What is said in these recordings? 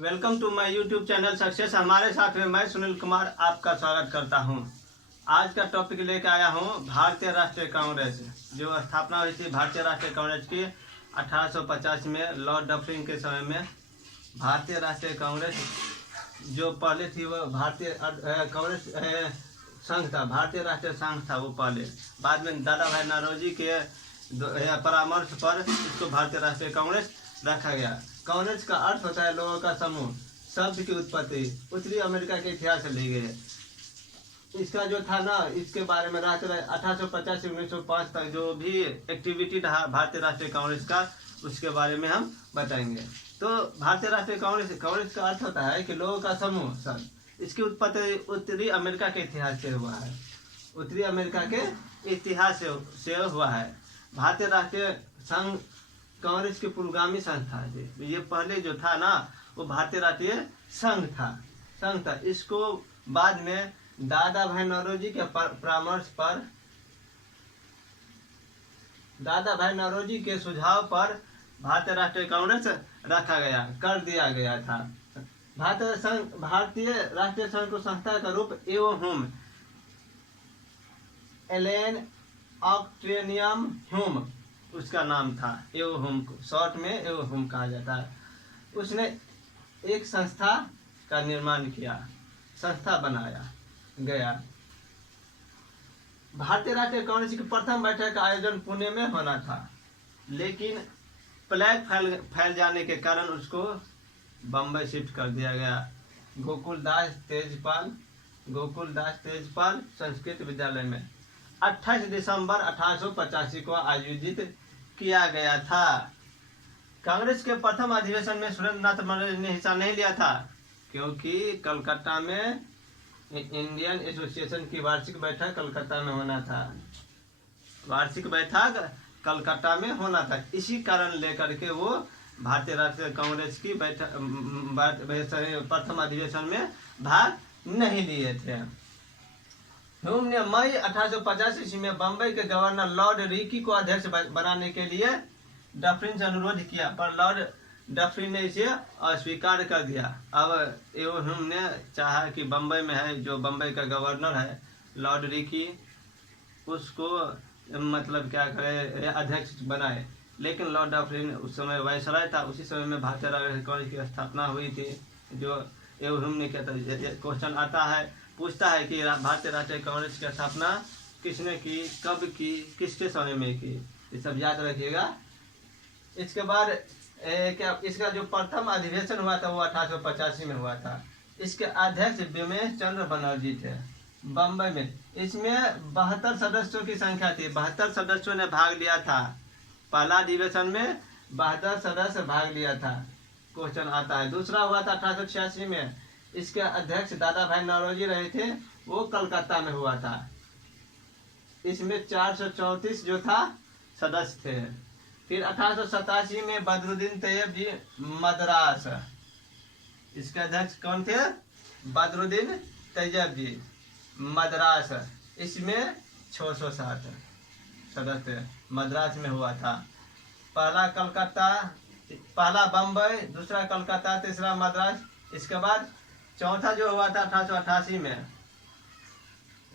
Welcome to my YouTube channel success. हमारे साथ में मैं सुनील कुमार आपका स्वागत करता हूं। आज का टॉपिक लेकर आया हूं भारतीय राष्ट्रीय कांग्रेस, जो स्थापना हुई थी भारतीय राष्ट्रीय कांग्रेस की 1850 में लॉर्ड डफरिन के समय में। भारतीय राष्ट्रीय कांग्रेस जो पहले थी वो भारतीय कांग्रेस संघ था, भारतीय राष्ट्रीय संघ था वो पहले। बाद में दादा भाई नौरोजी के परामर्श पर इसको भारतीय राष्ट्रीय कांग्रेस रखा गया। कांग्रेस का अर्थ होता है लोगों का समूह। शब्द की उत्पत्ति उत्तरी अमेरिका के इतिहास से ली गई है। इसका जो था ना, इसके बारे में 1850 से 1905 तक जो भी एक्टिविटी रहा भारतीय राष्ट्रीय कांग्रेस का, उसके बारे में हम बताएंगे। तो भारतीय राष्ट्रीय कांग्रेस का अर्थ होता है कि लोगों का समूह सब। इसकी उत्पत्ति उत्तरी अमेरिका के इतिहास से हुआ है। उत्तरी अमेरिका के इतिहास से हुआ है। भारतीय राष्ट्रीय संघ कांग्रेस की पुरोगामी संस्था थी। ये पहले जो था ना वो भारतीय राष्ट्रीय संघ था। इसको बाद में दादा भाई नौरोजी के परामर्श पर, दादा भाई नौरोजी के सुझाव पर भारतीय राष्ट्रीय कांग्रेस रखा गया, कर दिया गया था। भारतीय राष्ट्रीय संघ को संस्था का रूप एवं एलेन ऑक्ट्रेनियम ह्यूम उसका नाम था। एवोहुम को शॉर्ट में एवोहुम कहा जाता है। उसने एक संस्था का निर्माण किया, संस्था बनाया गया। भारतीय राष्ट्रीय कांग्रेस की प्रथम बैठक का आयोजन पुणे में होना था, लेकिन प्लेग फैल जाने के कारण उसको बम्बई शिफ्ट कर दिया गया। गोकुलदास तेजपाल संस्कृत विद्यालय में 28 दिसंबर 1885 को आयोजित किया गया था। कांग्रेस के प्रथम अधिवेशन में सुरेंद्रनाथ मंडल ने हिस्सा नहीं लिया था, क्योंकि कलकत्ता में इंडियन एसोसिएशन की वार्षिक बैठक कलकत्ता में होना था। वार्षिक बैठक कलकत्ता में होना था। इसी कारण लेकर के वो भारतीय राष्ट्रीय कांग्रेस की प्रथम अधिवेशन में भाग नहीं लिए थे। ह्यूम ने मई 1850 ईस्वी में बम्बई के गवर्नर लॉर्ड रिकी को अध्यक्ष बनाने के लिए डफरिन से अनुरोध किया, पर लॉर्ड डफरिन ने इसे अस्वीकार कर दिया। अब ह्यूम ने चाहा कि बम्बई में है जो बम्बई का गवर्नर है लॉर्ड रिकी, उसको मतलब क्या करे अध्यक्ष बनाए। लेकिन लॉर्ड डफरिन उस समय वायसराय था। उसी समय में भारतीय राष्ट्रीय कांग्रेस की स्थापना हुई थी। जो ह्यूम ने क्या था, क्वेश्चन आता है, पूछता है कि भारतीय राष्ट्रीय कांग्रेस की स्थापना किसने की, कब की, किसके समय में की, ये सब याद रखिएगा। इसके बाद इसका जो प्रथम अधिवेशन हुआ था वो 1885 में हुआ था। इसके अध्यक्ष बिमेश चंद्र बनर्जी थे बम्बई में। इसमें 72 सदस्यों की संख्या थी। 72 सदस्यों ने भाग लिया था। पहला अधिवेशन में 72 सदस्य भाग लिया था। क्वेश्चन आता है। दूसरा हुआ था 1886 में। इसके अध्यक्ष दादा भाई नौरोजी रहे थे, वो कलकत्ता में हुआ था। इसमें 434 जो था सदस्य थे। फिर 1887 में बदरुद्दीन तैयब जी मद्रास, इसके अध्यक्ष कौन थे? बदरुद्दीन तैयब जी मद्रास। इसमें 660 सदस्य मद्रास में हुआ था। पहला बम्बई, दूसरा कलकत्ता, तीसरा मद्रास। इसके बाद चौथा जो हुआ था 1888 में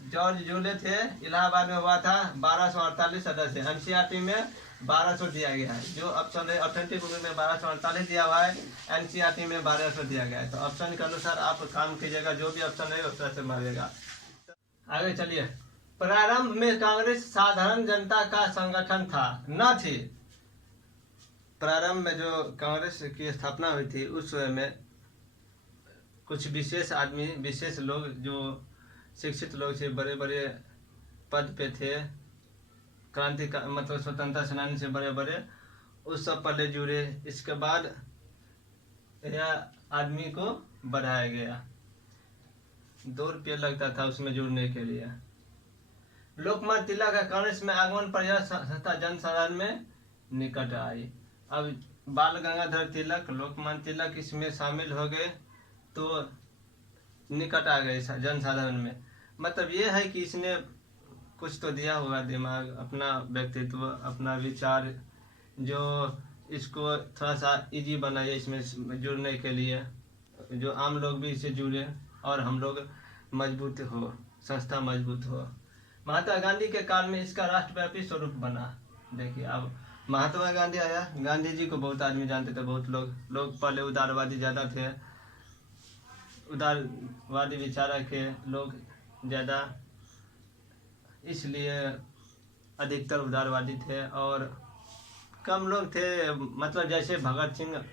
जॉर्ज जूले थे, इलाहाबाद में हुआ था। 1248 सदस्य। एनसीईआरटी में 1200 दिया गया है। जो ऑप्शन है ऑथेंटिक बुक में 1248 दिया हुआ है, एनसीईआरटी में 1200 दिया गया है। तो ऑप्शन के अनुसार आप काम कीजिएगा, जो भी ऑप्शन है उस तरह से मारिएगा। आगे चलिए। प्रारंभ में कांग्रेस साधारण जनता का संगठन था, न थी। प्रारंभ में जो कांग्रेस की स्थापना हुई थी उस समय में कुछ विशेष आदमी, विशेष लोग जो शिक्षित लोग थे, बड़े बड़े पद पे थे, क्रांति का मतलब स्वतंत्रता सेनानी से बड़े बड़े, उस सब पहले जुड़े। इसके बाद यह आदमी को बढ़ाया गया। 2 रुपये लगता था उसमें जुड़ने के लिए। लोकमान्य तिलक का कांग्रेस में आगमन पर यह संस्था जनसाधारण में निकट आई। अब बाल गंगाधर तिलक, लोकमान्य तिलक इसमें शामिल हो गए तो निकट आ गए जनसाधारण में। मतलब ये है कि इसने कुछ तो दिया होगा, दिमाग, अपना व्यक्तित्व, अपना विचार, जो इसको थोड़ा सा इजी बनाइए इसमें जुड़ने के लिए। जो आम लोग भी इससे जुड़े और हम लोग मजबूत हो, संस्था मजबूत हो। महात्मा गांधी के काल में इसका राष्ट्रव्यापी स्वरूप बना। देखिए अब महात्मा गांधी आया, गांधी जी को बहुत आदमी जानते थे, बहुत लोग पहले उदारवादी ज़्यादा थे, उदारवादी विचार के लोग ज़्यादा, इसलिए अधिकतर उदारवादी थे और कम लोग थे, मतलब जैसे भगत सिंह,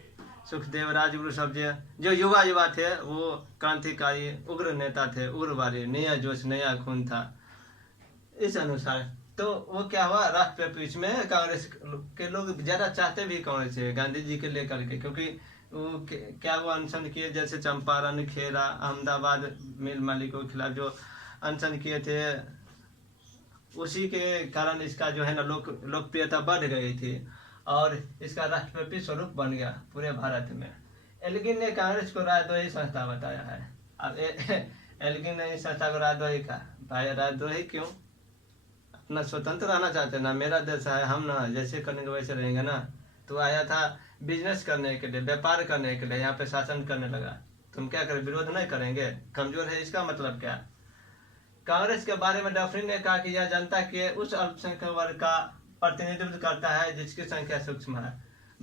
सुखदेव, राजगुरु सब जो युवा थे वो क्रांतिकारी उग्र नेता थे, उग्रवादी, नया जोश नया खून था। इस अनुसार तो वो क्या हुआ, राष्ट्रव्यापी इसमें कांग्रेस के लोग ज़्यादा चाहते भी कांग्रेस है गांधी जी के लेकर के, क्योंकि वो क्या हुआ, अनशन किए, जैसे चंपारण, खेरा, अहमदाबाद मिल मालिकों के खिलाफ जो अनशन किए थे, उसी के कारण इसका जो है ना लोकप्रियता बढ़ गई थी और इसका राष्ट्रव्यापी स्वरूप बन गया पूरे भारत में। एल्गिन ने कांग्रेस को राजद्रोही संस्था बताया है। अब एल्गिन ने इस संस्था को राजद्रोही कहा। भाई राजद्रोही क्यों? अपना स्वतंत्र रहना चाहते ना, मेरा देश है, हम ना जैसे करेंगे वैसे रहेंगे ना। तो आया था बिजनेस करने के लिए, व्यापार करने के लिए, यहाँ पे शासन करने लगा, तुम क्या करें, विरोध नहीं करेंगे, कमजोर है, इसका मतलब क्या? कांग्रेस के बारे में डफरिन ने कहा कि यह जनता के उस अल्पसंख्यक वर्ग का प्रतिनिधित्व करता है जिसकी संख्या सूक्ष्म है,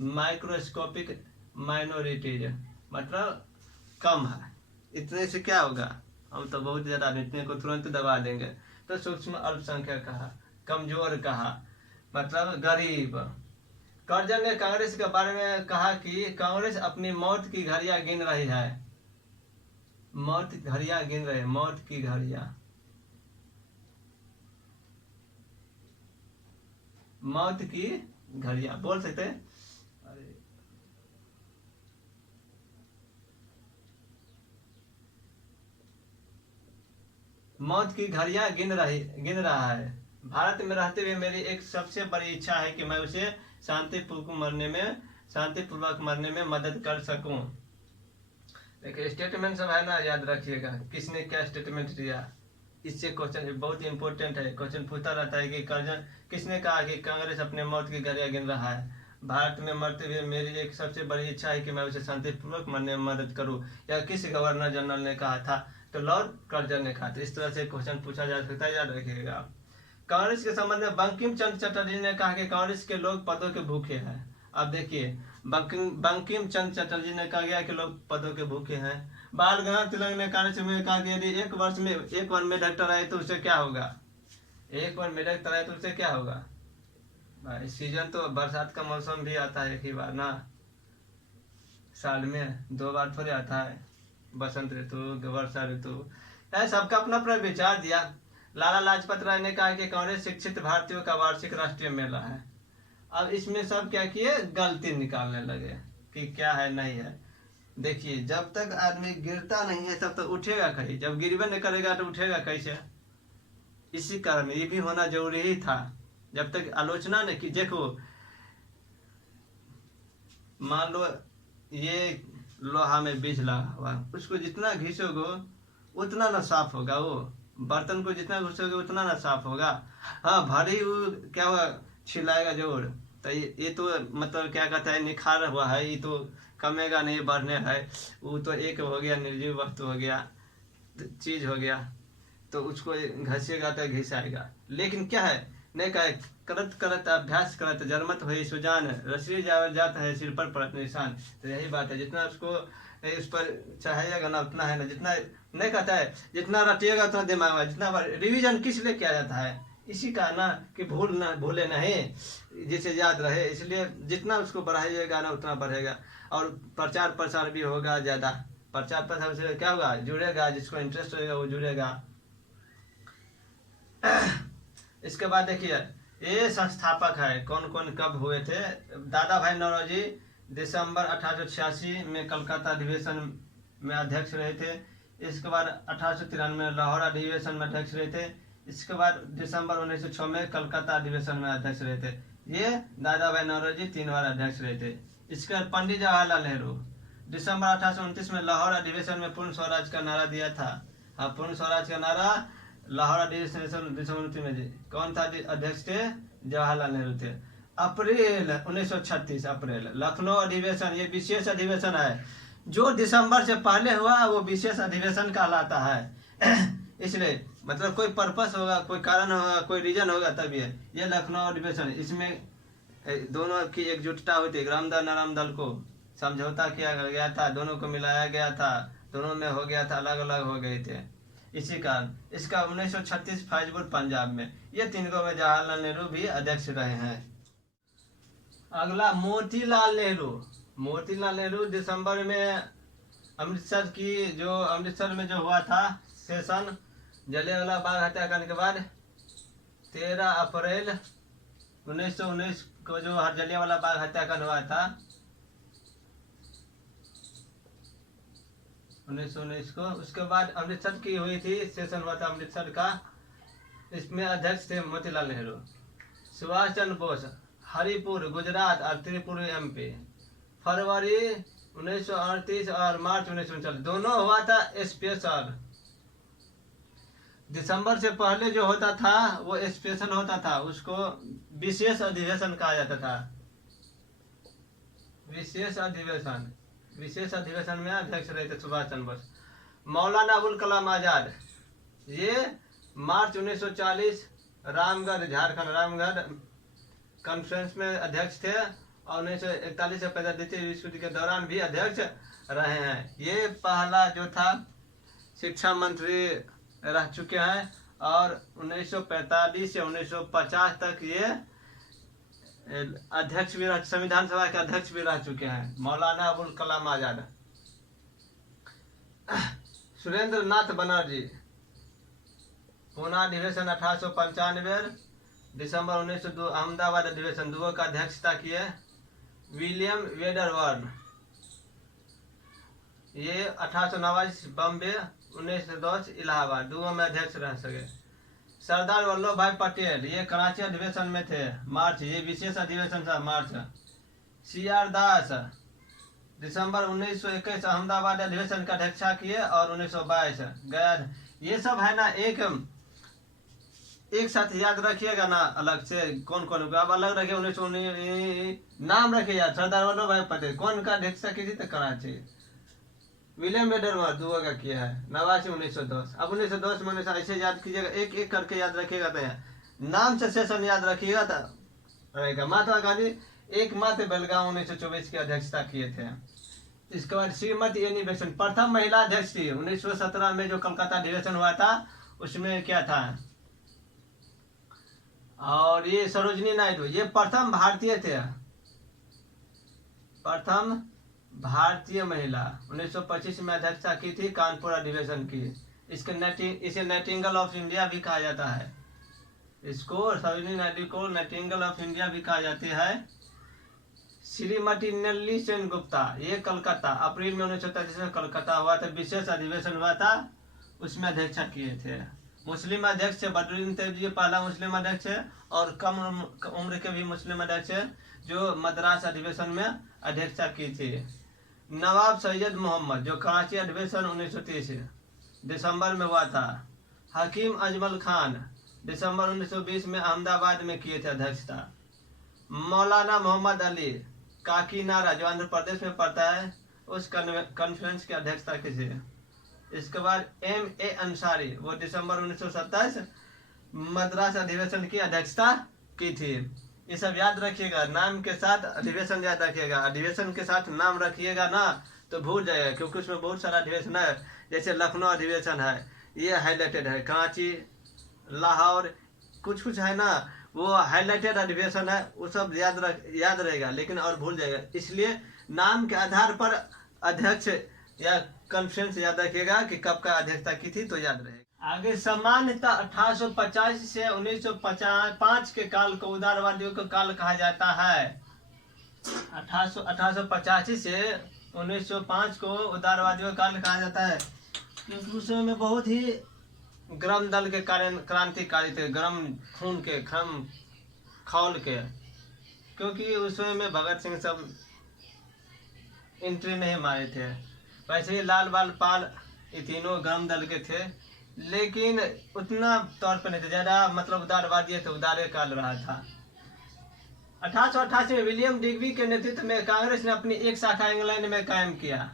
माइक्रोस्कोपिक माइनॉरिटीज, मतलब कम है। इतने से क्या होगा, हम तो बहुत ज्यादा, इतने को तुरंत दबा देंगे। तो सूक्ष्म अल्पसंख्यक कहा, कमजोर कहा, मतलब गरीब। कर्जन ने कांग्रेस के बारे में कहा कि कांग्रेस अपनी मौत की घड़ियां गिन रही है, मौत घड़ियां गिन रही है, मौत की घड़ियां, मौत की घड़ियां बोल सकते हैं। मौत की घड़ियां गिन रहा है। भारत में रहते हुए मेरी एक सबसे बड़ी इच्छा है कि मैं उसे शांतिपूर्वक मरने में मदद कर सकूं। देखिए स्टेटमेंट सब है ना, याद रखिएगा किसने क्या स्टेटमेंट दिया, इससे क्वेश्चन बहुत इंपॉर्टेंट है। क्वेश्चन पूछता रहता है कि कर्जन किसने कहा कि कांग्रेस अपने मौत की घड़ियां गिन रहा है। भारत में मरते हुए मेरी एक सबसे बड़ी इच्छा है कि मैं उसे शांतिपूर्वक मरने में मदद करूं, या किस गवर्नर जनरल ने कहा था? तो लॉर्ड कर्जन ने कहा था। इस तरह से क्वेश्चन पूछा जा सकता है, याद रखिएगा। कांग्रेस के संबंध में बंकिम चंद्र चटर्जी ने कहा कि कांग्रेस के लोग पदों के भूखे हैं। अब देखिए बंकिम चंद्र चटर्जी ने कहा गया कि लोग पदों के भूखे हैं। बाल गंगाधर तिलक ने कांग्रेस में कहा कि यदि एक वर्ष में एक बार मेडल आए तो उसे क्या होगा, एक बार मेडल आए तो उसे क्या होगा? भाई सीजन तो बरसात का मौसम भी आता है एक ही बार ना, साल में 2 बार थोड़े आता है, बसंत ऋतु, वर्षा ऋतु। सबका अपना अपना विचार दिया। लाला लाजपत राय ने कहा कि कांग्रेस शिक्षित भारतीयों का वार्षिक राष्ट्रीय मेला है। अब इसमें सब क्या किए, गलती निकालने लगे कि क्या है नहीं है। देखिए जब तक आदमी गिरता नहीं है तब तक उठेगा कहीं, जब गिरवे नहीं करेगा तो उठेगा कैसे? इसी कारण ये भी होना जरूरी ही था। जब तक आलोचना नहीं की, देखो मान लो ये लोहा में बीज लगा हुआ, उसको जितना घिसोगे उतना ना साफ होगा, वो बर्तन को जितना घिसोगे उतना ना साफ होगा। हाँ भरी वो क्या हुआ, छिलाएगा जरूर। तो ये तो मतलब क्या कहता है, निखार हुआ है, ये तो कमेगा नहीं, बढ़ने है। वो तो एक हो गया, निर्जीव वस्तु हो गया, चीज हो गया, तो उसको घसेगा तो घिसाएगा। लेकिन क्या है, नहीं कहे करत करत अभ्यास करत जरमत हो सुजान, रसरी जाता है सिर पर पड़त निशान। तो यही बात है, जितना उसको उस पर चढ़ाइएगा ना उतना है ना, जितना नहीं कहता है जितना रटिएगा उतना दिमाग में, जितना रिवीजन किस लिए किया जाता है, इसी का ना कि भूले नहीं, जिसे याद रहे। इसलिए जितना उसको बढ़ाइएगा ना उतना बढ़ेगा, और प्रचार प्रसार भी होगा ज़्यादा। प्रचार प्रसार से क्या होगा, जुड़ेगा, जिसको इंटरेस्ट होगा वो जुड़ेगा। इसके बाद देखिए ये संस्थापक है कौन कौन कब हुए थे। दादा भाई नौरोजी दिसंबर 1886 में कलकत्ता अधिवेशन में अध्यक्ष रहे थे। इसके बाद 1893 में लाहौर अधिवेशन में अध्यक्ष रहे थे। इसके बाद दिसंबर 1906 में कलकत्ता अधिवेशन में अध्यक्ष रहे थे। ये दादा भाई नौरोजी 3 बार अध्यक्ष रहे थे। इसके बाद पंडित जवाहरलाल नेहरू दिसंबर 1829 में लाहौर अधिवेशन में पूर्ण स्वराज का नारा दिया था। हाँ, पूर्ण स्वराज का नारा लाहौर अधिवेशन दिसंबर में कौन था अध्यक्ष थे? जवाहरलाल नेहरू थे। अप्रैल 1936 अप्रैल लखनऊ अधिवेशन, ये विशेष अधिवेशन है, जो दिसंबर से पहले हुआ वो विशेष अधिवेशन कहलाता है। इसलिए मतलब कोई पर्पस होगा, कोई कारण होगा, कोई रीजन होगा तब ये लखनऊ अधिवेशन, इसमें दोनों की एकजुटता हुई थी। ग्राम दल नरम दल को समझौता किया गया था, दोनों को मिलाया गया था, दोनों में हो गया था, अलग अलग हो गए थे। इसी कारण इसका 1936 फैजपुर पंजाब में, ये तीनों में जवाहरलाल नेहरू भी अध्यक्ष रहे हैं। अगला मोतीलाल नेहरू। मोतीलाल नेहरू दिसंबर में अमृतसर में जो हुआ था सेशन, जलियांवाला बाग हत्याकांड के बाद 13 अप्रैल 1919 को जो जलियांवाला बाग हत्याकांड हुआ था 1919 को, उसके बाद अमृतसर की हुई थी, सेशन हुआ था अमृतसर का। इसमें अध्यक्ष थे मोतीलाल नेहरू। सुभाष चंद्र बोस हरिपुर गुजरात और त्रिपुरा MP, फरवरी 1938 और मार्च 1939 दोनों हुआ था स्पेशल। दिसंबर से पहले जो होता था वो स्पेशल होता था, उसको विशेष अधिवेशन कहा जाता था। विशेष अधिवेशन में अध्यक्ष रहे थे सुभाष चंद्र बोस। मौलाना अबुल कलाम आजाद, ये मार्च 1940 रामगढ़ झारखंड रामगढ़ कॉन्फ्रेंस में अध्यक्ष थे और 1941 से पहले द्वितीय विश्व युद्ध के दौरान भी अध्यक्ष रहे हैं। ये पहला जो था शिक्षा मंत्री रह चुके हैं और 1945 से 1950 तक ये अध्यक्ष भी रह, संविधान सभा के अध्यक्ष भी रह चुके हैं, मौलाना अबुल कलाम आजाद। सुरेंद्र नाथ बनर्जी, पूना अधिवेशन 1895, दिसंबर 1902 अहमदाबाद अधिवेशन 2 का अध्यक्षता किए। विलियम वेडरवर्न, ये 1889 बम्बे, 1910 इलाहाबाद, 2 में अध्यक्ष रह सके। सरदार वल्लभ भाई पटेल, ये कराची अधिवेशन में थे, मार्च, ये विशेष अधिवेशन था मार्च। CR दास, दिसंबर 1921 अहमदाबाद अधिवेशन का अध्यक्षता किए और 1922 गया। ये सब है ना एक साथ याद रखिएगा ना, अलग से कौन कौन, अब अलग रखिए। 1919 नाम रखिए यार, सरदार वल्लभ भाई पटेल कौन का अध्यक्षता की थी तो कराची। विलियम वेडरवर्थ 2 का किया है, 89 1910। अब 1910 में ऐसे याद कीजिएगा, एक एक करके याद रखिएगा, तो नाम से सेशन याद रखिएगा तो रहेगा। महात्मा गांधी एकमात्र बेलगांव 1924 की अध्यक्षता किए थे। इसके बाद श्रीमती एनी बेसेंट प्रथम महिला अध्यक्ष थी। 1917 में जो कलकत्ता अधिवेशन हुआ था उसमें क्या था। और ये सरोजनी नायडू, ये प्रथम भारतीय थे, प्रथम भारतीय महिला, 1925 में अध्यक्षता की थी कानपुर अधिवेशन की। इसे नाइटिंगेल ऑफ इंडिया भी कहा जाता है। इसको सरोजनी नायडू को नाइटिंगेल ऑफ इंडिया भी कहा जाती है। श्रीमती नलिनी सेनगुप्ता, ये कलकत्ता, अप्रैल में 1933 में कलकत्ता हुआ था, विशेष अधिवेशन हुआ था, उसमें अध्यक्षता किए थे। मुस्लिम अध्यक्ष बदरुद्दीन तैयब, पहला मुस्लिम अध्यक्ष है और कम उम्र के भी मुस्लिम अध्यक्ष है जो मद्रास अधिवेशन में अध्यक्षता की थी। नवाब सैयद मोहम्मद, जो कराची अधिवेशन 1930 दिसंबर में हुआ था। हकीम अजमल खान, दिसंबर 1920 में अहमदाबाद में किए थे अध्यक्षता। मौलाना मोहम्मद अली काकीनाडा, जो आंध्र प्रदेश में पड़ता है, उस कॉन्फ्रेंस की अध्यक्षता की थी। इसके बाद M.A. अंसारी, वो दिसंबर 1927 मद्रास अधिवेशन की अध्यक्षता की थी। ये सब याद रखिएगा, नाम के साथ अधिवेशन याद रखिएगा, अधिवेशन के साथ नाम रखिएगा ना तो भूल जाएगा, क्योंकि उसमें बहुत सारा अधिवेशन है। जैसे लखनऊ अधिवेशन है, ये हाईलाइटेड है, कराची, लाहौर, कुछ कुछ है ना वो हाईलाइटेड अधिवेशन है, वो सब याद रहेगा, लेकिन और भूल जाएगा। इसलिए नाम के आधार पर अध्यक्ष या कॉन्फ्रेंस याद रखिएगा कि कब का अध्यक्षता की थी तो याद रहेगा। आगे सामान्यतः 1885 से 1905 के काल को उदारवादियों का काल कहा जाता है। 1885 से 1905 को उदारवादियों का काल कहा जाता है, क्योंकि उस समय में बहुत ही गर्म दल के क्रांतिकारी थे, गर्म खून के, खम खौल के, क्योंकि उस समय में भगत सिंह सब एंट्री नहीं मारे थे। वैसे ही लाल बाल पाल, ये तीनों गर्म दल के थे, लेकिन उतना तौर पर नहीं थे, ज्यादा मतलब उदारवादी थे, उदारे काल रहा था। 1888 में विलियम डिग्बी के नेतृत्व में कांग्रेस ने अपनी एक शाखा इंग्लैंड में कायम किया।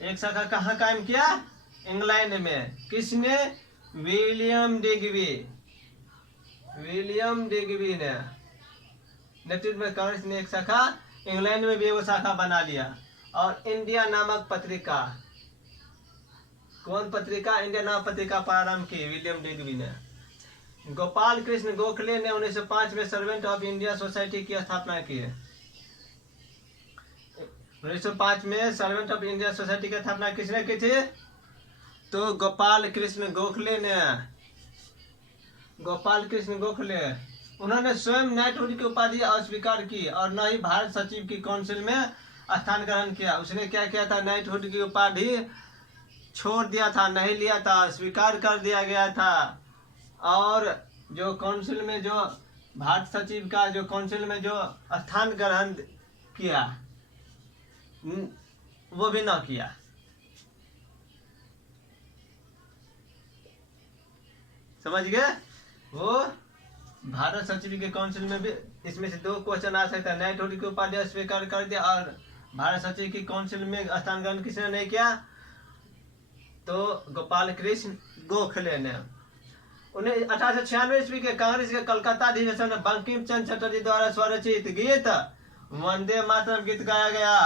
एक शाखा कहाँ कायम किया? इंग्लैंड में। किसने? William Digby. विलियम डिग्बी ने नेतृत्व में कांग्रेस ने एक शाखा इंग्लैंड में भी वो शाखा बना लिया। और इंडिया नामक पत्रिका, कौन पत्रिका? इंडिया नामक पत्रिका प्रारंभ की विलियम डिग्बी ने। गोपाल कृष्ण गोखले ने 1905 में सर्वेंट ऑफ इंडिया सोसाइटी की स्थापना की। 1905 में सर्वेंट ऑफ इंडिया सोसाइटी की स्थापना किसने की थी? तो गोपाल कृष्ण गोखले ने। गोपाल कृष्ण गोखले, उन्होंने स्वयं नाइटहुड की उपाधि अस्वीकार की और न ही भारत सचिव की काउंसिल में स्थान ग्रहण किया। उसने क्या किया था? नाइटहुड की उपाधि छोड़ दिया था, नहीं लिया था, स्वीकार कर दिया गया था। और जो काउंसिल में, जो भारत सचिव का जो काउंसिल में जो स्थान ग्रहण किया, वो भी न किया। समझ गए? वो भारत सचिव के काउंसिल में भी, इसमें से दो क्वेश्चन आ सकता है। नाइटहुड की उपाधि स्वीकार कर दिया और भारत सचिव की काउंसिल में स्थान ग्रहण किसने नहीं किया? तो गोपाल कृष्ण गोखले ने। उन्हें 1896 ईस्वी के कांग्रेस के कलकत्ता अधिवेशन में बंकिम चंद्र चटर्जी द्वारा स्वरचित गीत वंदे मातरम गीत गाया गया।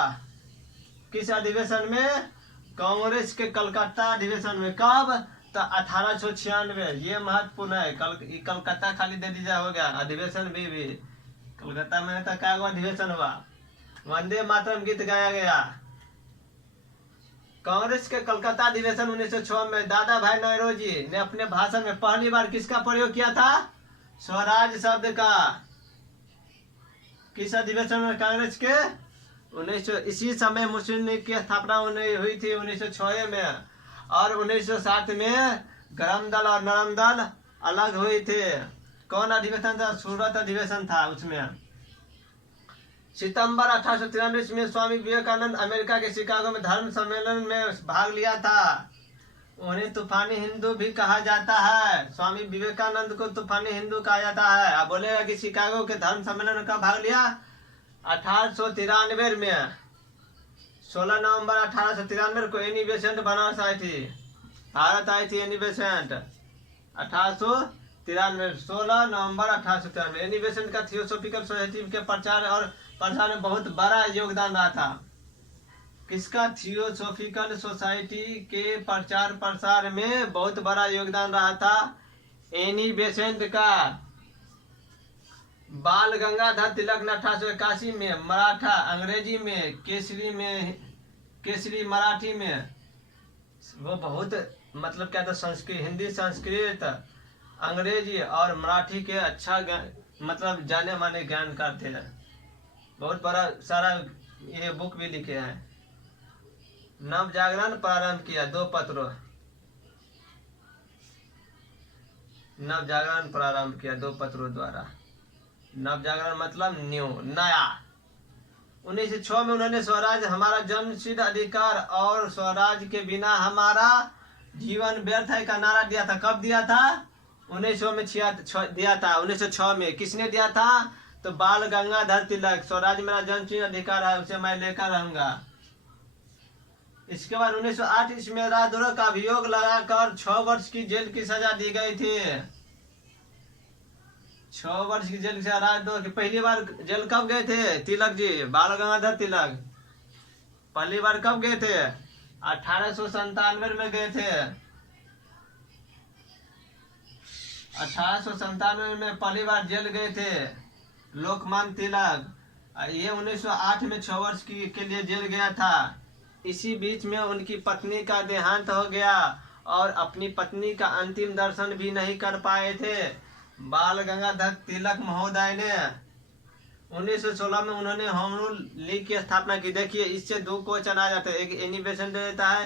किस अधिवेशन में? कांग्रेस के कलकत्ता अधिवेशन में। कब? तो 1896। ये महत्वपूर्ण है। कलकत्ता खाली दे दीजिए, हो गया। अधिवेशन भी कलकत्ता में तो क्या हुआ? अधिवेशन हुआ। वंदे मातरम गीत गाया गया। कांग्रेस के कलकत्ता अधिवेशन 1906 में दादा भाई नौरोजी ने अपने भाषण में पहली बार किसका प्रयोग किया था? स्वराज शब्द का। किस अधिवेशन में? कांग्रेस के 1900। इसी समय मुस्लिम लीग की स्थापना हुई थी 1906 में। और 1907 में गरम दल और नरम दल अलग हुए थे। कौन अधिवेशन था? सूरत अधिवेशन था। उसमें सितंबर 1893 में स्वामी विवेकानंद अमेरिका के शिकागो में धर्म सम्मेलन में भाग लिया था। उन्हें तूफानी हिंदू भी कहा जाता है। स्वामी विवेकानंद को तूफानी हिंदू कहा जाता है। अब बोलेगा कि शिकागो के धर्म सम्मेलन में कब भाग लिया? 1893 में। 16 नवंबर 1893 को एनी बेसेंट बनारस आई थी, भारत आई थी एनी बेसेंट 1893। 16 नवंबर 1893 एनी बेसेंट का थियोसॉफिकल सोसाइटी के प्रचार और प्रसार में बहुत बड़ा योगदान रहा था। किसका? थियोसॉफिकल सोसाइटी के प्रचार प्रसार में बहुत बड़ा योगदान रहा था एनी बेसेंट का। बाल गंगाधर तिलक ने 1881 में मराठा अंग्रेजी में, केसरी मराठी में, वो बहुत मतलब क्या था? संस्कृत, हिंदी, संस्कृत, अंग्रेजी और मराठी के अच्छा मतलब जाने माने ज्ञानकार थे। बहुत बड़ा सारा ये बुक भी लिखे हैं। नव जागरण प्रारंभ किया 2 पत्रों। नव जागरण प्रारंभ किया 2 पत्रों द्वारा। नव जागरण मतलब न्यू, नया। 1906 में उन्होंने स्वराज हमारा जन्मसिद्ध अधिकार और स्वराज के बिना हमारा जीवन व्यर्थ है का नारा दिया था। कब दिया था? 1900 में दिया था। 1906 में किसने दिया था? तो बाल गंगाधर तिलक। स्वराज मेरा जन्मसिद्ध अधिकार है, उसे मैं लेकर रहूंगा। इसके बाद 1908 ईस्वी में राजद्रोह का अभियोग लगाकर 6 वर्ष की जेल की सजा दी गई थी। 6 वर्ष की जेल की सजा राजद्रोह की। पहली बार जेल कब गए थे तिलक जी? बाल गंगाधर तिलक पहली बार कब गए थे? 1897 में गए थे। 1897 में पहली बार जेल गए थे लोकमान्य तिलक। ये 1908 में 6 वर्ष के लिए जेल गया था। इसी बीच में उनकी पत्नी का देहांत हो गया और अपनी पत्नी का अंतिम दर्शन भी नहीं कर पाए थे बाल गंगाधर तिलक महोदय ने। 1916 में उन्होंने होम रूल लीग की स्थापना की। देखिए, इससे 2 क्वेश्चन आ जाते हैं। एक एनी बेसेंट दे देता है,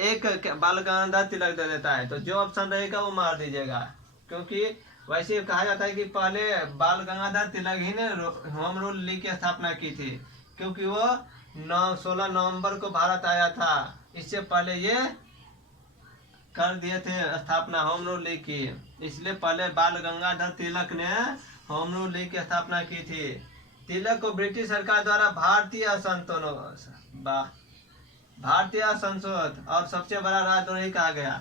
एक बाल गंगाधर तिलक दे देता है। तो जो ऑप्शन रहेगा वो मार दीजिएगा, क्योंकि वैसे कहा जाता है कि पहले बाल गंगाधर तिलक ही ने होम रूल लीग की स्थापना की थी, क्योंकि वो 16 नवंबर को भारत आया था। इससे पहले ये कर दिए थे स्थापना होम रूल लीग की, इसलिए पहले बाल गंगाधर तिलक ने होम रूल लीग की स्थापना की थी। तिलक को ब्रिटिश सरकार द्वारा भारतीय असंतोष भारतीय असंतोष और सबसे बड़ा राजद्रोही कहा गया।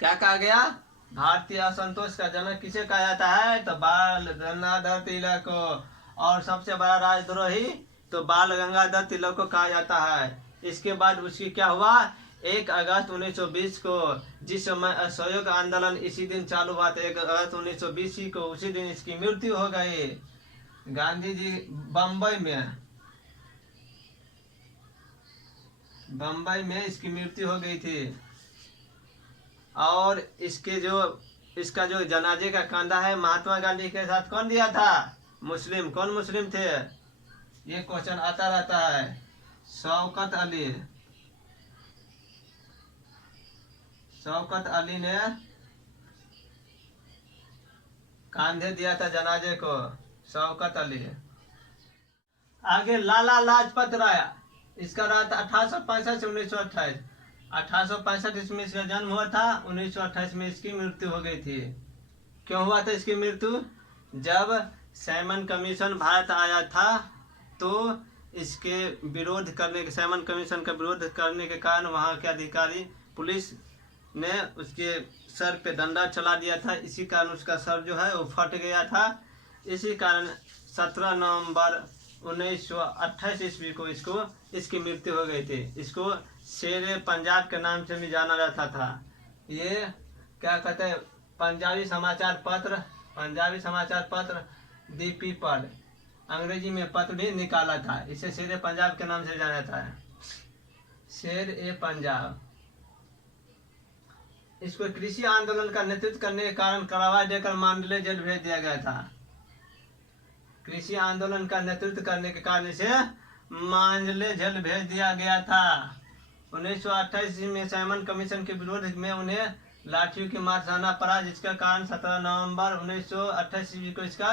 क्या कहा गया? भारतीय असंतोष का जनक किसे कहा जाता है? तो बाल गंगाधर तिलक को। और सबसे बड़ा राजद्रोही तो बाल गंगाधर तिलक को कहा जाता है। इसके बाद उसकी क्या हुआ? 1 अगस्त 1920 को, जिस समय असहयोग आंदोलन इसी दिन चालू हुआ था, 1 अगस्त 1920 को, उसी दिन इसकी मृत्यु हो गई। गांधी जी बम्बई में इसकी मृत्यु हो गई थी। और इसका जो जनाजे का कंधा है महात्मा गांधी के साथ कौन दिया था? मुस्लिम। कौन मुस्लिम थे? ये क्वेश्चन आता रहता है। शौकत अली ने कंधे दिया था जनाजे को। शौकत अली। आगे लाला लाजपत राय, इसका रहा था 1865 से 1928। 1865 ईस्वी में इसका जन्म हुआ था, 1928 में इसकी मृत्यु हो गई थी। क्यों हुआ था इसकी मृत्यु? जब सैमन कमीशन भारत आया था तो इसके विरोध करने के सैमन कमीशन का विरोध करने के कारण वहाँ के अधिकारी पुलिस ने उसके सर पे डंडा चला दिया था। इसी कारण उसका सर जो है वो फट गया था। इसी कारण 17 नवंबर 1928 ईस्वी को इसकी मृत्यु हो गई थी। इसको शेर पंजाब के नाम से भी जाना जाता था। ये क्या कहते हैं, पंजाबी समाचार पत्र दी पीपल, अंग्रेजी में पत्र भी निकाला था। इसे शेर पंजाब के नाम से जाना जाता है। शेर ए पंजाब। इसको कृषि आंदोलन का नेतृत्व करने के कारण कारावास देकर मांडले जेल भेज दिया गया था। कृषि आंदोलन का नेतृत्व करने के कारण इसे मांडले जेल भेज दिया गया था। 1928 में सैमन कमीशन के विरोध में उन्हें लाठियों की मार सहना पड़ा, जिसका कारण 17 नवंबर 1928 ईस्वी को इसका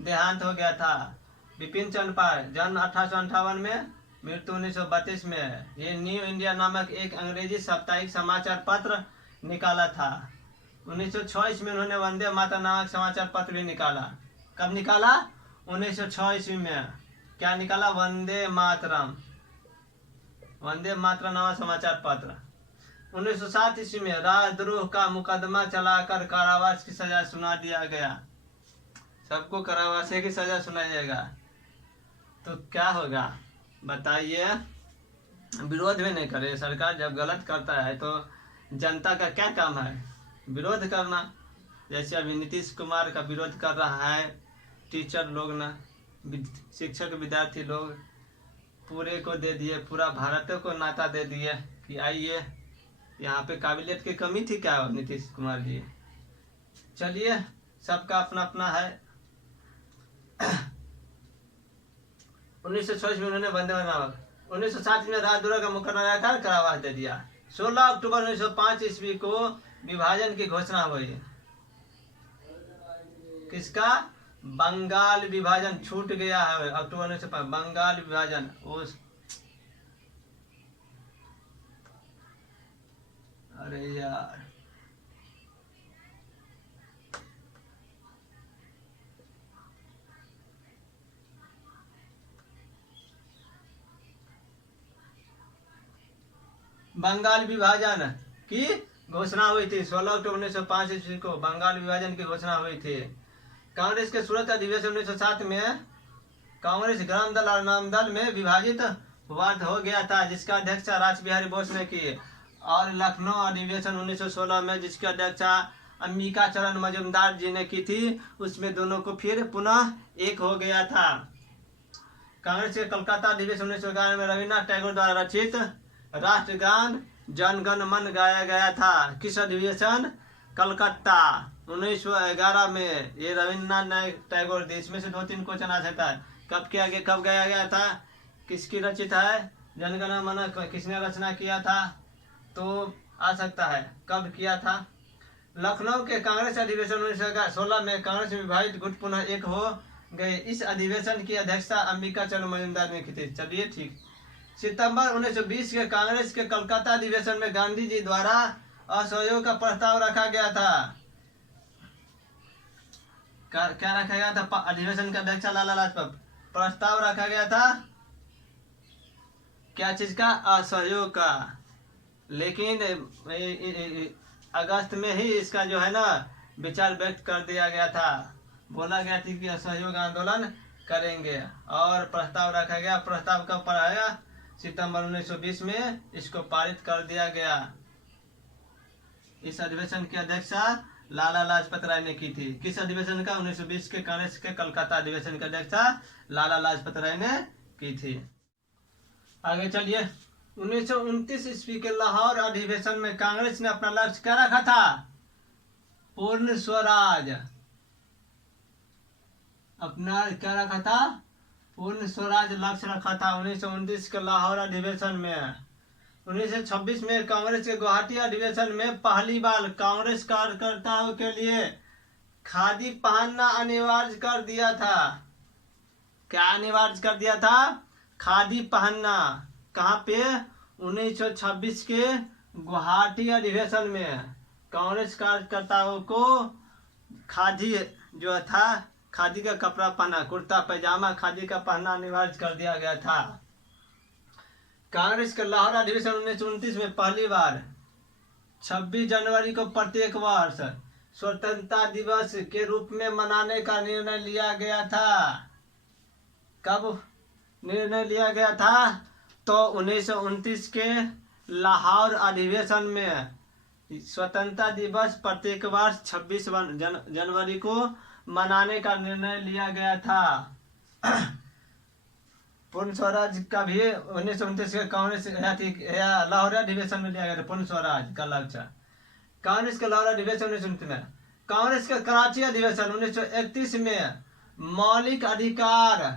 देहांत हो गया था। बिपिन चंद्र पाल, जन्म 1858 में, मृत्यु 1932 में है। ये न्यू इंडिया नामक एक अंग्रेजी साप्ताहिक समाचार पत्र निकाला था। 1906 में उन्होंने वंदे मातरम नामक समाचार पत्र भी निकाला। कब निकाला? 1906 ईस्वी में। क्या निकाला? वंदे मातरम नामक समाचार पत्र। 1907 ईस्वी में राजद्रोह का मुकदमा चलाकर कारावास की सजा सुना दिया गया। सबको कारावास की सजा सुनाया जाएगा। तो क्या होगा बताइए? विरोध भी नहीं करे। सरकार जब गलत करता है तो जनता का क्या काम है? विरोध करना। जैसे अभी नीतीश कुमार का विरोध कर रहा है टीचर लोग ना, शिक्षक विद्यार्थी लोग पूरे को दे दिए, पूरा भारत को नाता दे दिए कि आइए। यहाँ पे काबिलियत की कमी थी क्या नीतीश कुमार जी? चलिए, सबका अपना अपना है। 1906 में उन्होंने वंदे मातरम, 1907 में राजद्रोह का मुकदमा लगाकर कारावास दे दिया। 16 अक्टूबर 1905 ईस्वी को विभाजन की घोषणा हुई। किसका? बंगाल विभाजन छूट गया है। अक्टूबर 1905 बंगाल विभाजन। अरे यार, बंगाल विभाजन की घोषणा हुई थी। 16 अक्टूबर 1905 ईस्वी को बंगाल विभाजन की घोषणा हुई थी। कांग्रेस के सूरत अधिवेशन 1907 में कांग्रेस ग्राम दल और नाम दल में विभाजित हो गया था, जिसका अध्यक्षता रासबिहारी बोस ने की। और लखनऊ अधिवेशन 1916 में, जिसकी अध्यक्षता अंबिका चरण मजूमदार जी ने की थी, उसमें दोनों को फिर पुनः एक हो गया था। कांग्रेस के कलकत्ता अधिवेशन 1911 में रविन्द्रनाथ टैगोर द्वारा रचित राष्ट्रगान जन गण मन गाया गया था। किस अधिवेशन? कलकत्ता 1911 में। ये रविन्द्रनाथ टैगोर थे। इसमें से 2-3 क्वेश्चन आ सकता है। कब गाया गया था? किसकी रचित है? जन गण मन किसने रचना किया था? तो आ सकता है कब किया था। लखनऊ के कांग्रेस अधिवेशन 1916 में कांग्रेस में विभाजित गुट पुनः एक हो गए। इस अधिवेशन की अध्यक्षता अंबिका चरण मजूमदार ने की थी। चलिए ठीक। सितंबर 1920 के कांग्रेस के कलकत्ता अधिवेशन में गांधी जी द्वारा असहयोग का प्रस्ताव रखा गया था। क्या रखा गया था? अधिवेशन का अध्यक्ष लाला लाजपत। प्रस्ताव रखा गया था क्या चीज़ का? असहयोग का। लेकिन अगस्त में ही इसका जो है ना विचार व्यक्त कर दिया गया था। बोला गया था कि असहयोग आंदोलन करेंगे और प्रस्ताव रखा गया। प्रस्ताव कब पढ़ा गया? सितंबर 1920 में इसको पारित कर दिया गया। इस अधिवेशन की अध्यक्षता लाला लाजपत राय ने की थी। किस अधिवेशन का? 1920 के कांग्रेस के कलकत्ता अधिवेशन की अध्यक्षता लाला लाजपत राय ने की थी। आगे चलिए। 1929 ईस्वी के लाहौर अधिवेशन में कांग्रेस ने अपना लक्ष्य क्या रखा था? पूर्ण स्वराज। अपना क्या रखा था? पूर्ण स्वराज लक्ष्य रखा था 1929 के लाहौर अधिवेशन में। 1926 में कांग्रेस के गुवाहाटी अधिवेशन में पहली बार कांग्रेस कार्यकर्ताओं के लिए खादी पहनना अनिवार्य कर दिया था। क्या अनिवार्य कर दिया था? खादी पहनना। कहाँ पे? 1926 के गुवाहाटी अधिवेशन में कांग्रेस कार्यकर्ताओं को खादी जो था, खादी का कपड़ा पहना, कुर्ता पैजामा खादी का पहनना अनिवार्य कर दिया गया था। कांग्रेस के लाहौर अधिवेशन 1929 में पहली बार 26 जनवरी को प्रत्येक वर्ष स्वतंत्रता दिवस के रूप में मनाने का निर्णय लिया गया था। कब निर्णय लिया गया था? तो 1929 के लाहौर अधिवेशन में स्वतंत्रता दिवस प्रत्येक वर्ष 26 जनवरी को मनाने का निर्णय लिया गया था। पूर्ण स्वराज का भी 1929 के कांग्रेस लाहौर अधिवेशन में लिया गया था। पूर्ण स्वराज का लक्ष्य कांग्रेस के लाहौर अधिवेशन 1929 में। कांग्रेस के कराची अधिवेशन 1931 में मौलिक अधिकारों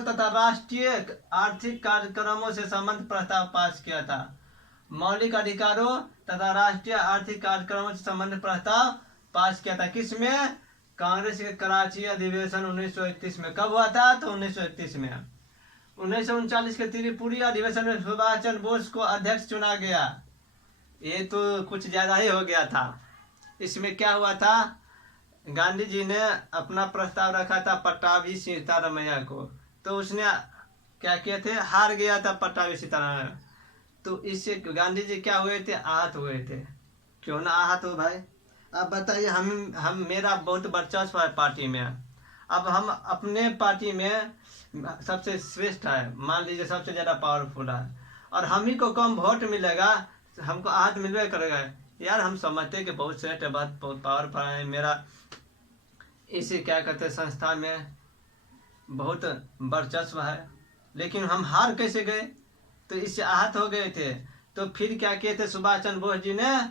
तथा राष्ट्रीय आर्थिक कार्यक्रमों से संबंधित प्रस्ताव पास किया था। मौलिक अधिकारों तथा राष्ट्रीय आर्थिक कार्यक्रमों से संबंधित प्रस्ताव पास किया था। किसमें? कांग्रेस के कराची अधिवेशन 1931 में। कब हुआ था? तो 1931 में। 1939 के त्रिपुरी अधिवेशन में सुभाष चंद्र बोस को अध्यक्ष चुना गया। ये तो कुछ ज्यादा ही हो गया था। इसमें क्या हुआ था? गांधी जी ने अपना प्रस्ताव रखा था पट्टाभी सीतारमैया को, तो उसने क्या किए थे? हार गया था पट्टाभी सीतारमैया। तो इससे गांधी जी क्या हुए थे? आहत हुए थे। क्यों ना आहत हो भाई? अब बताइए, हम मेरा बहुत वर्चस्व है पार्टी में। अब हम अपने पार्टी में सबसे श्रेष्ठ है, मान लीजिए सबसे ज्यादा पावरफुल है, और हम ही को कम वोट मिलेगा, हमको आहत मिलवे करेगा। यार हम समझते हैं कि बहुत श्रेष्ठ है, बहुत पावरफुल है, मेरा इसी क्या कहते हैं संस्था में बहुत वर्चस्व है, लेकिन हम हार कैसे गए? तो इससे आहत हो गए थे। तो फिर क्या किए थे? सुभाष चंद्र बोस जी ने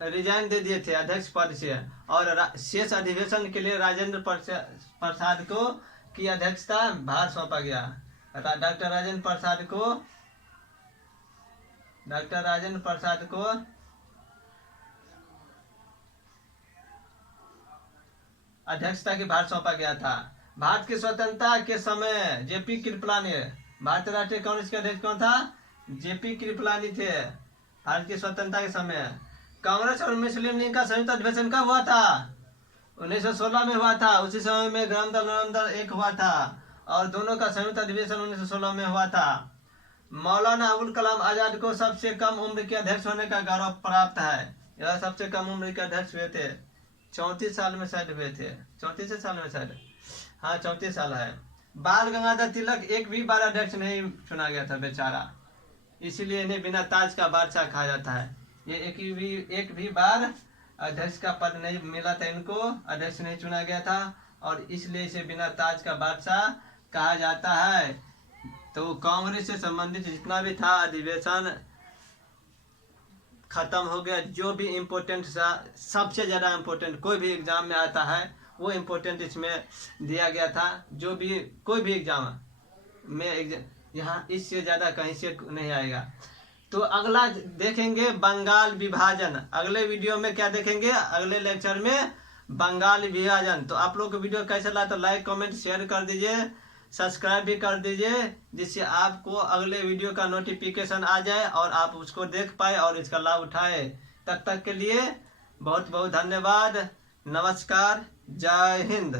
रिजाइन दे दिए थे अध्यक्ष पद से, और शेष अधिवेशन के लिए राजेंद्र प्रसाद को की अध्यक्षता भार सौंपा गया। डॉक्टर राजेंद्र प्रसाद को अध्यक्षता की भार सौंपा गया था। भारत की स्वतंत्रता के समय जेपी कृपलानी, भारतीय राष्ट्रीय कांग्रेस के अध्यक्ष कौन था? जेपी कृपलानी थे। भारत की स्वतंत्रता के समय कांग्रेस और मुस्लिम लीग का संयुक्त अधिवेशन कब हुआ था? 1916 में हुआ था। उसी समय में ग्राम दल नरम दल एक हुआ था, और दोनों का संयुक्त अधिवेशन 1916 में हुआ था। मौलाना अबुल कलाम आजाद को सबसे कम उम्र के अध्यक्ष होने का गौरव प्राप्त है। यह सबसे कम उम्र के अध्यक्ष हुए थे, 34 साल में शायद हुए थे। 34 साल में शायद, हाँ 34 साल है। बाल गंगाधर तिलक एक भी बार अध्यक्ष नहीं चुना गया था बेचारा, इसीलिए इन्हें बिना ताज का बादशाह कहा जाता है। ये एक भी बार अध्यक्ष का पद नहीं मिला था, इनको अध्यक्ष नहीं चुना गया था, और इसलिए इसे बिना ताज का बादशाह कहा जाता है। तो कांग्रेस से संबंधित जितना भी था अधिवेशन खत्म हो गया। जो भी इम्पोर्टेंट सबसे ज़्यादा इम्पोर्टेंट कोई भी एग्जाम में आता है वो इम्पोर्टेंट इसमें दिया गया था। जो भी कोई भी एग्जाम में यहाँ इससे ज़्यादा कहीं से नहीं आएगा। तो अगला देखेंगे बंगाल विभाजन। अगले वीडियो में क्या देखेंगे? अगले लेक्चर में बंगाल विभाजन। तो आप लोग को वीडियो कैसा लगा तो लाइक कमेंट शेयर कर दीजिए, सब्सक्राइब भी कर दीजिए, जिससे आपको अगले वीडियो का नोटिफिकेशन आ जाए और आप उसको देख पाए और इसका लाभ उठाए। तब तक के लिए बहुत बहुत धन्यवाद। नमस्कार, जय हिंद।